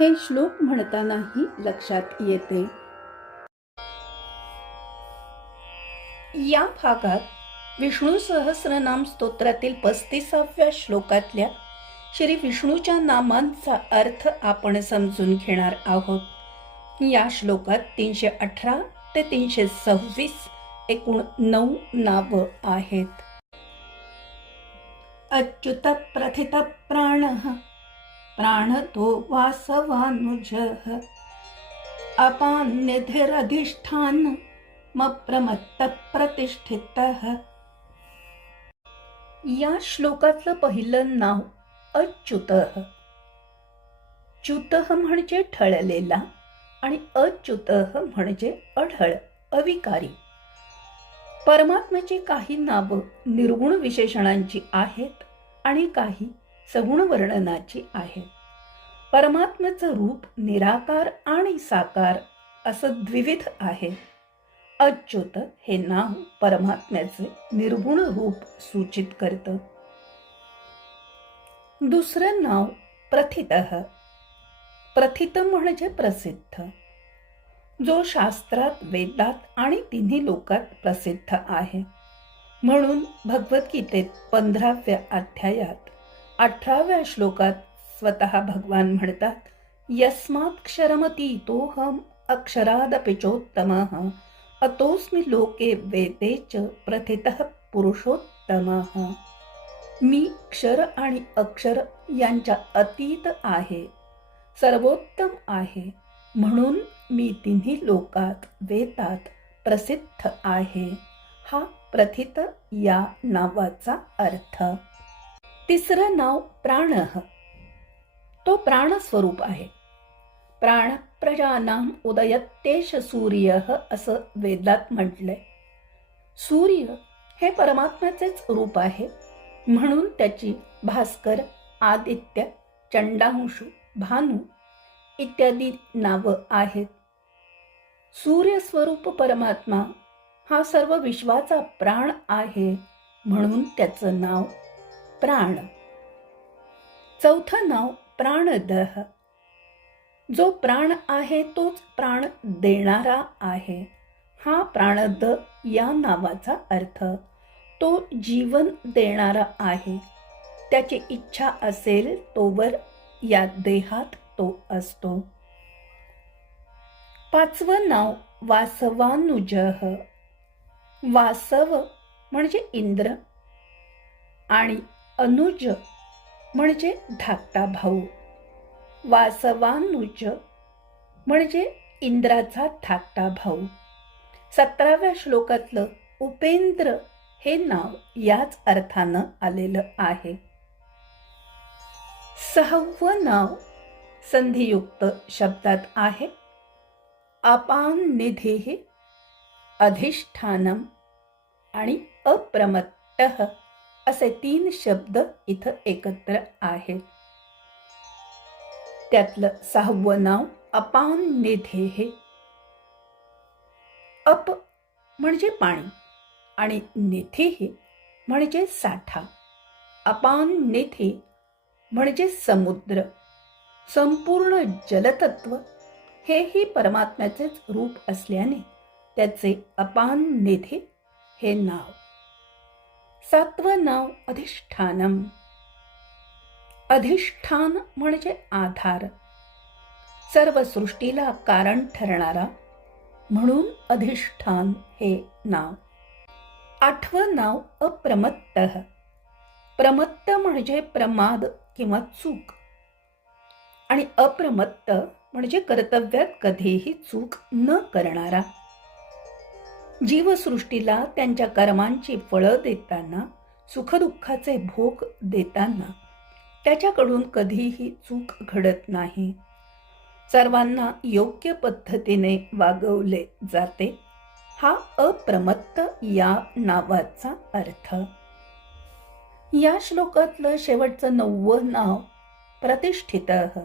हे श्लोक म्हणतानाही लक्षात येते. या भागात विष्णू सहस्रनाम स्तोत्रातील पस्तीसाव्या श्लोकातल्या श्री विष्णूच्या नामांचा अर्थ आपण समजून घेणार आहोत. या श्लोकात तीनशे अठरा ते तीनशे सव्वीस एकूण नऊ नावं आहेत. अच्युत प्रथित प्राण प्राणतो वासवानुजः अपान्निधिरधिष्ठान प्रतिष्ठितः या श्लोकातलं पहिलं नाव अच्युत। च्युत म्हणजे ठळलेला आणि अच्युत म्हणजे अढळ अविकारी। परमात्म्याची काही नावं निर्गुण विशेषणांची आहेत आणि काही सगुण वर्णनाची आहे. परमात्म्याचं रूप निराकार आणि साकार असं द्विविध आहे. अच्युत हे नाव परमात्म्याचे निर्गुण रूप सूचित करतं. दुसरं नाव प्रथित. प्रथित म्हणजे प्रसिद्ध. जो शास्त्रात वेदात आणि तिन्ही लोकात प्रसिद्ध आहे. म्हणून भगवद्गीतेत पंधराव्या अध्यायात अठराव्या श्लोकात स्वतः भगवान म्हणतात यस्मात् क्षरमती तोहम अक्षरादपिचोत्तम अतोस्मी लोके वेदे च प्रथित पुरुषोत्तम। मी क्षर आणि अक्षर यांच्या अतीत आहे सर्वोत्तम आहे म्हणून मी तिन्ही लोकात वेतात प्रसिद्ध आहे हा प्रथित या नावाचा अर्थ। तिसरं नाव प्राण. तो प्राणस्वरूप आहे. प्राण प्रजानाम उदयत्तेश सूर्य असं वेदात म्हटलंय. सूर्य हे परमात्म्याचेच रूप आहे. म्हणून त्याची भास्कर आदित्य चंडांशु भानू इत्यादी नावं आहेत. सूर्यस्वरूप परमात्मा हा सर्व विश्वाचा प्राण आहे म्हणून त्याचं नाव प्राण. चौथं नाव प्राणदह. जो प्राण आहे तोच प्राण देणारा आहे. हा प्राणद या नावाचा अर्थ. तो जीवन देणारा आहे. त्याची इच्छा असेल तोवर या देहात तो असतो. पाचवं नाव वासवानुजह. वासव म्हणजे इंद्र आणि अनुज म्हणजे धाकटा भाऊ. वासवानुज म्हणजे इंद्राचा धाकटा भाऊ. सतराव्या श्लोकातलं उपेंद्र हे नाव याच अर्थानं आलेलं आहे. सहावं नाव संधियुक्त शब्दात आहे. अपान निधी अधिष्ठानम आणि अप्रमत्त. असे तीन शब्द इथं एकत्र आहेत. त्यातलं सहावं नाव अपान निधे हे. अप म्हणजे पाणी आणि निधी म्हणजे साठा. अपान निधी म्हणजे समुद्र. संपूर्ण जलतत्व हेही परमात्म्याचेच रूप असल्याने त्याचे अपान निधी हे नाव. सातवं नाव अधिष्ठानम. अधिष्ठान म्हणजे आधार. सर्व सृष्टीला कारण ठरणारा म्हणून अधिष्ठान हे नाव. आठवं नाव अप्रमत्त. प्रमत्त म्हणजे प्रमाद किंवा चूक. आणि अप्रमत्त म्हणजे कर्तव्यात कधीही चूक न करणारा. जीवसृष्टीला त्यांच्या कर्मांची फळं देताना सुखदुःखाचे भोग देताना त्याच्याकडून कधीही चूक घडत नाही. सर्वांना योग्य पद्धतीने वागवले जाते. हा अप्रमत्त या नावाचा अर्थ. या श्लोकातलं शेवटचं नववं नाव प्रतिष्ठित.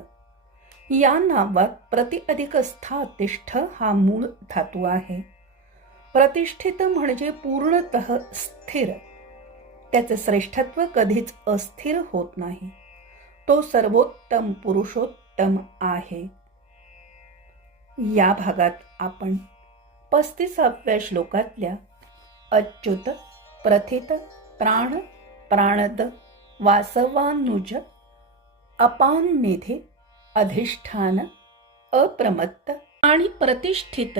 या नावात प्रति अधिक स्थातिष्ठ हा मूळ धातू आहे. प्रतिष्ठित म्हणजे पूर्णत स्थिर. त्याचे श्रेष्ठत्व कधीच अस्थिर होत नाही. तो सर्वोत्तम पुरुषोत्तम आहे. या भागात आपण पस्तीसाव्या श्लोकातल्या अच्युत प्रथित प्राण प्राणद वासवानुज अपान निधी अधिष्ठान अप्रमत्त आणि प्रतिष्ठित